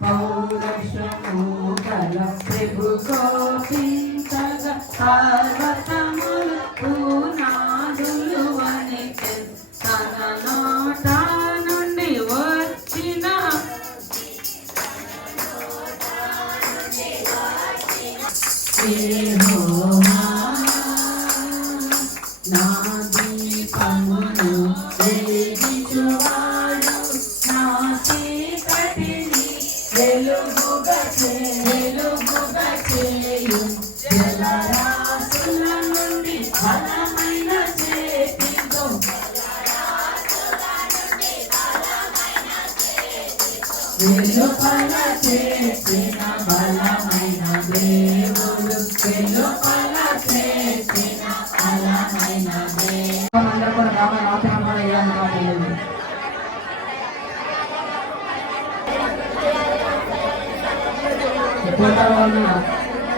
పౌరుషము గల ప్రభు గోపించగా పర్వతములు పునాదులు వనికె తన నోట నుండి వచ్చిన యెహోవా నా దీపమును వెలిగించువాడు నా చీకటిని వెలుగుగా చేయు జలరాశుల నుండి బలమైన చేతితో వెలుపల చేసిన బలమైన దేవుడు వెలుపల చేసిన బలమైన దేవుడు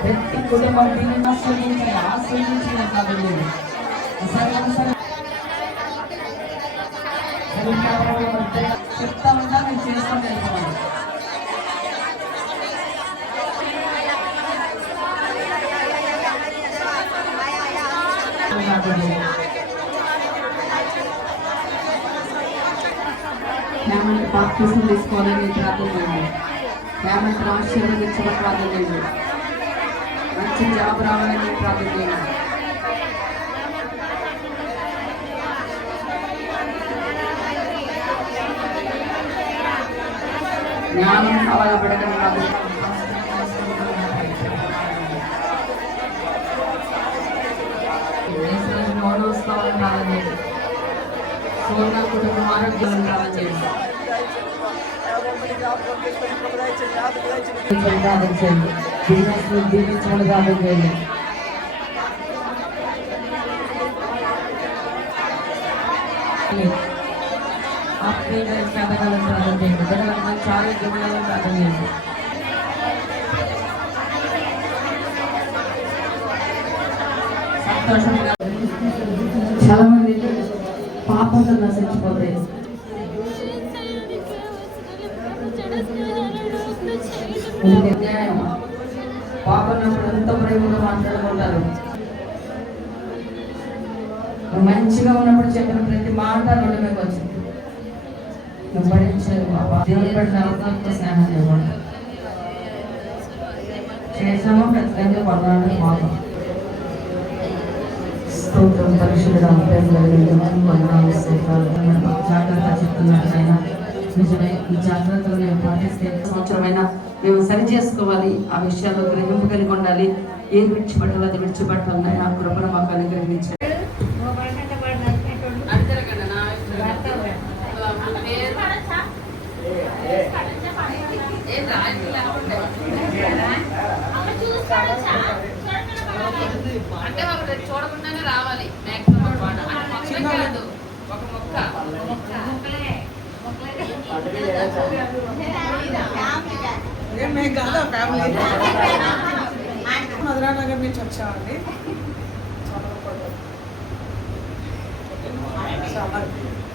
ప్రతి కుటుంబం దీన్ని ఆశ్రయించిన కాబట్టి చెప్తా ఉంటా నేను చేసుకొని వెళ్తున్నాను. బాప్తిజం తీసుకోవాలని ప్రార్థన చేయండి. హేమంత్ ఆశీర్వదించిన ప్రార్థన చేయండి. మంచి జాబ్ రావాలని ప్రార్థన చేయండి. జ్ఞానం కావాల బిడ్డగా మౌనోత్సవాలు ప్రార్థన చేయండి. సోనా కుటుంబం ఆరోగ్యం ప్రార్థన చేయండి. దీవించమని ప్రార్థన చేయండి. ప్రార్థన చేయండి. బిడ్డలకు మంచి ఆరోగ్యం ప్రార్థన చేయండి. సంతోషంగా చాలా మంది పాపంతో నశించిపోతాయి. పాపన్నప్పుడు ఎంతో ప్రేమగా మాట్లాడుకుంటారు. మంచిగా ఉన్నప్పుడు చెప్పిన ప్రతి మాట నోటికి వచ్చింది. దేవుని పట్ల అవసరంతో స్నేహం చేయకూడదు. చేసామో ఖచ్చితంగా పడడానికి పాపం. స్తోత్రం పరిశుద్ధుడా జాగ్రత్త చెప్తున్నారు ఆయన. నిజమే, ఈ జాగ్రత్తలు మేము పాటిస్తే సంవత్సరమైనా మేము సరి చేసుకోవాలి. ఆ విషయాల్లో గ్రహింపు కలిగి ఉండాలి. ఏది విడిచిపెట్టాలో అది విడిచిపెట్టాలని ఆ కృపను మాకు అనుగ్రహించారు. అంటే చూడకుండానే రావాలి. ఒక మొక్క మధురానగర్ నుంచి వచ్చామండి.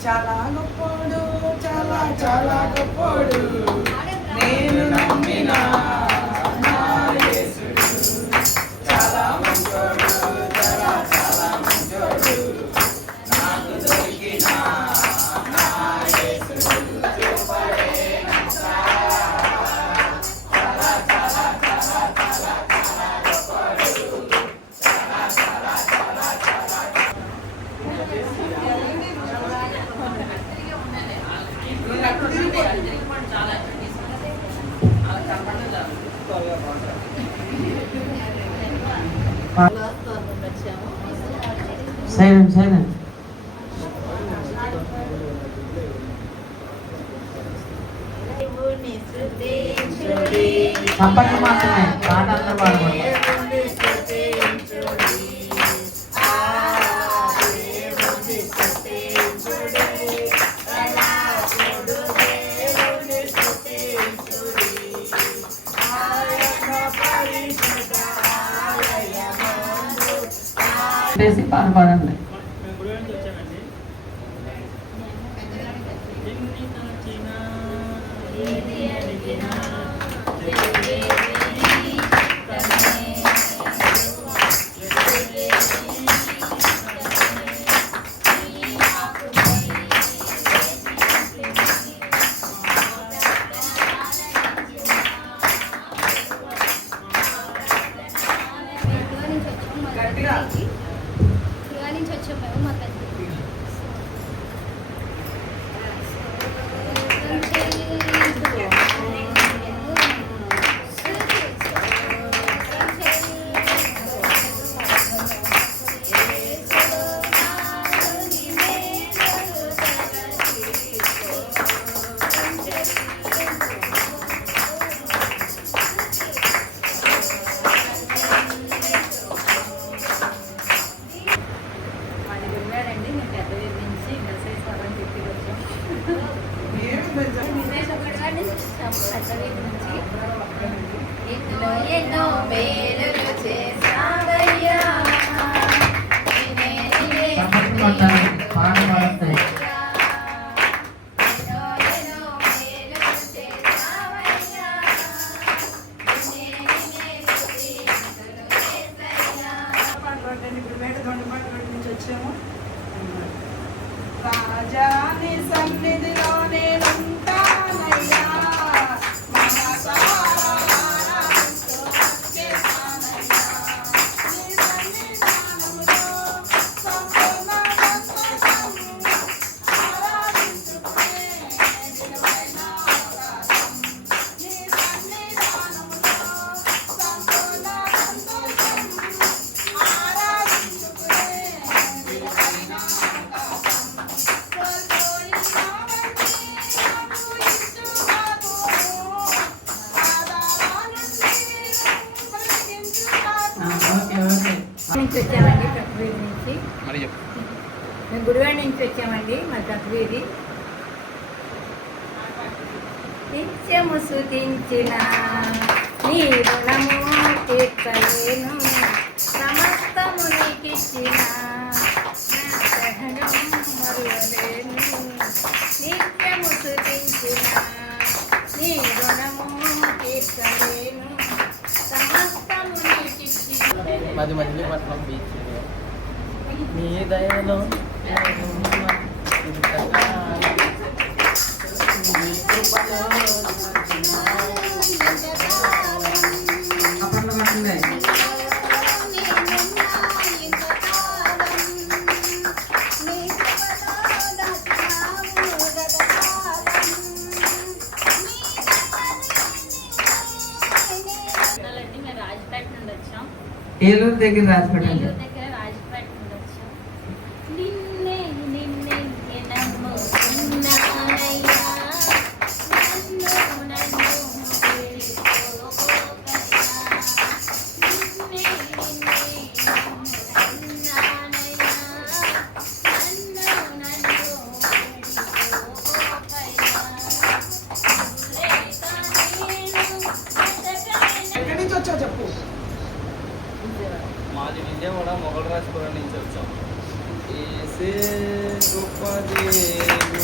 చాలా గొప్పోడు, చాలా చాలా గొప్పోడు, నేను నమ్మిన నా యేసుడు. చాలా మంచోడు, చాలా చాలా మంచోడు, నాకు దొరికిన నా యేసుడు. సైలెంట్ చప్పట్లు మాత్రమే, పాట అందరూ పాడుకోండి. పాట పాడండి. ఎన్ని తలచినా గట్టిగా నుంచి వచ్చాం మేము మా పెద్ద మాది గురుగారండి మేము పెద్దవీరి నుంచి దశేశ్వరం చెప్పి వచ్చాం పెద్దవీరి నుంచి ఎన్నో ఎన్నో మేలులు చేసావయ్యా చప్పట్లు కొట్టాలి, పాట పాడతాయి. ఇప్పుడు వేట దొండపాటి నుంచి వచ్చాము. రాజాని సన్నిధిలో నేనుంటానయ్యా, మనసారా ఆరాధిస్తూ వచ్చేసానయ్యా. నీ సన్నిధానములో సంపూర్ణ సంతోషం, ఆరాధించుకునే నిలువైన అవకాశం. నీ సన్నిధానములో సంపూర్ణ సంతోషం, ఆరాధించుకునే నిలువైన అవకాశం. కోల్పోయిన వారిని అభిషేకించుటకు, ఆధారానుండి బ్రతికించుటకు. Okay okay. నుంచి వచ్చామండి ప్రకృతి నుంచి మేము గుడివాడ నుంచి వచ్చామండి మా ప్రకృతి నిత్యము సుతించిన నీ రుణము తీర్చలేను సమస్తము నీకిచ్చిన నా సహనం మరువలేను నిత్యము సుతించిన నీ రుణము తీర్చలేను సమస్తము నీకిచ్చిన మధ్య మధ్యలో పట్నం బీచ్ నీ దయలో నేనున్నా ఇంతగా. నీ కృపలో చప్పట్లు కొట్టండి. అండి మేము రాజపేట నుండి వచ్చాం ఏలూరు దగ్గర రాజపేట అండి. నెల్లూరు దగ్గర రాజపేట నుండి వచ్చాం నిన్నే నిన్నే నమ్ముకున్నానయ్యా నన్ను నన్ను విడిపోకయ్యా నిన్నే నిన్నే నమ్ముకున్నానయ్యా నన్ను నన్ను విడిపోకయ్యా ఎక్కడి నుంచి వచ్చావు చెప్పు. మాది విజయవాడ మొగల్ రాజపురం నుంచి వచ్చాం. ఏసే గొప్ప దేవుడు